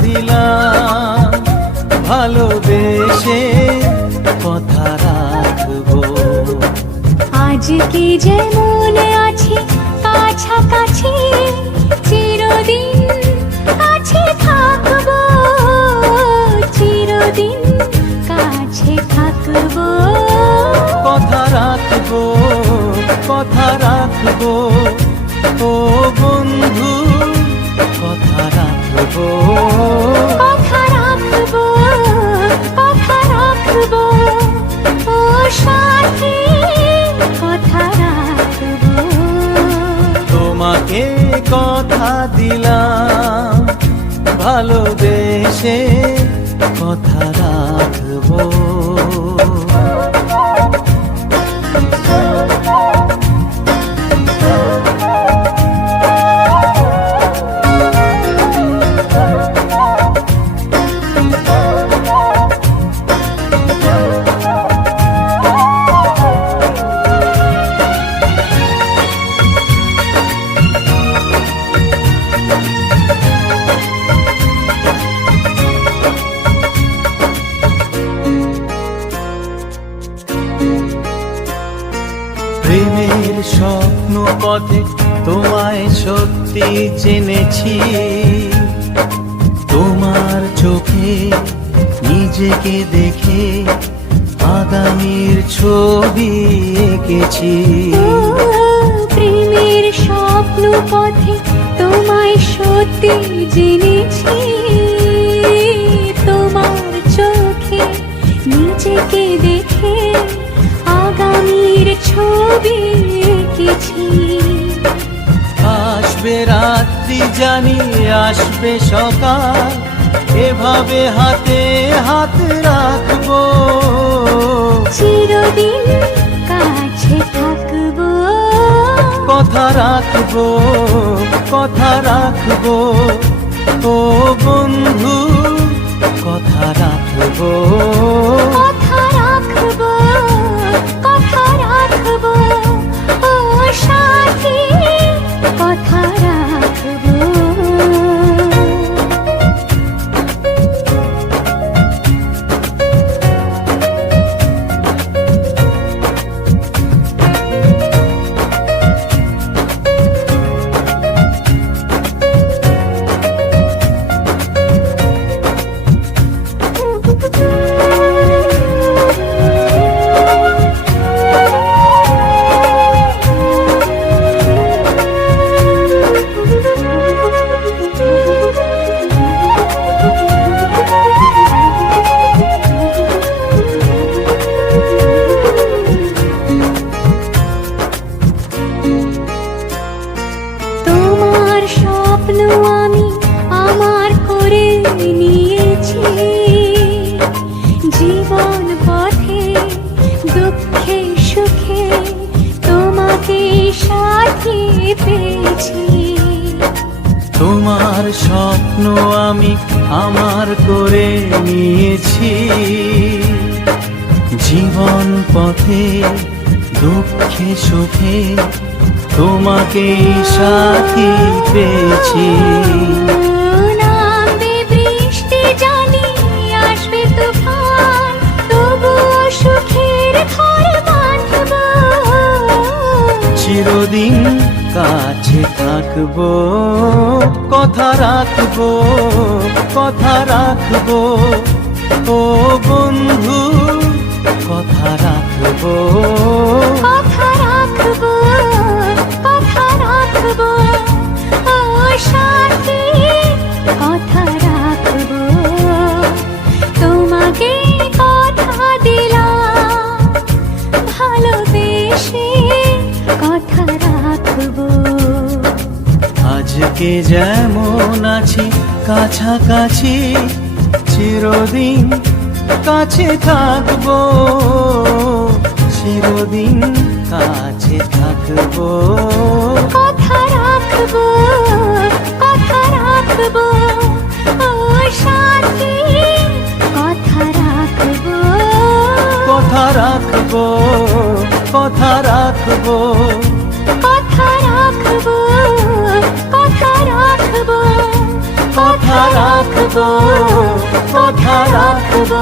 দিলাম। ভালোবেসে কথা রাখব। আজকে যেমন আছি কাছাকাছি চিরদিন কাছে থাকব চিরদিন কাছে থাকব। কথা রাখব কথা রাখব। দিলাম। ভালোবেসে কথা রাখব। পথে তোমায় সত্যি জেনেছি তোমার চোখে নিজেকে দেখে আগামীর ছবি এঁকেছি। প্রেমের স্বপ্ন পথে তোমায় সত্যি জেনেছি। তোমার চোখে নিজেকে দেখে আগামীর ছবি এঁকেছি। আসবে রাত্রি জানি আসবে সকাল এভাবে হাতে হাত রাখব। চিরদিন কাছে থাকব। কথা রাখব কথা রাখব পেয়েছি। তোমার স্বপ্ন আমি আমার করে নিয়েছি। জীবন পথে দুঃখে সুখে তোমাকে সাথী পেয়েছি। চিরদিন কাছে থাকব কথা রাখব কথা রাখব। ও বন্ধু রাখব আজকে যেমন আছি কাছাকাছি চিরদিন কাছে থাকব। চিরদিন কাছে থাকব। কথা রাখব কথা রাখব ও সাথী কথা রাখব। কথা রাখব কথা রাখব। রাখব কথা রাখব কথা রাখব।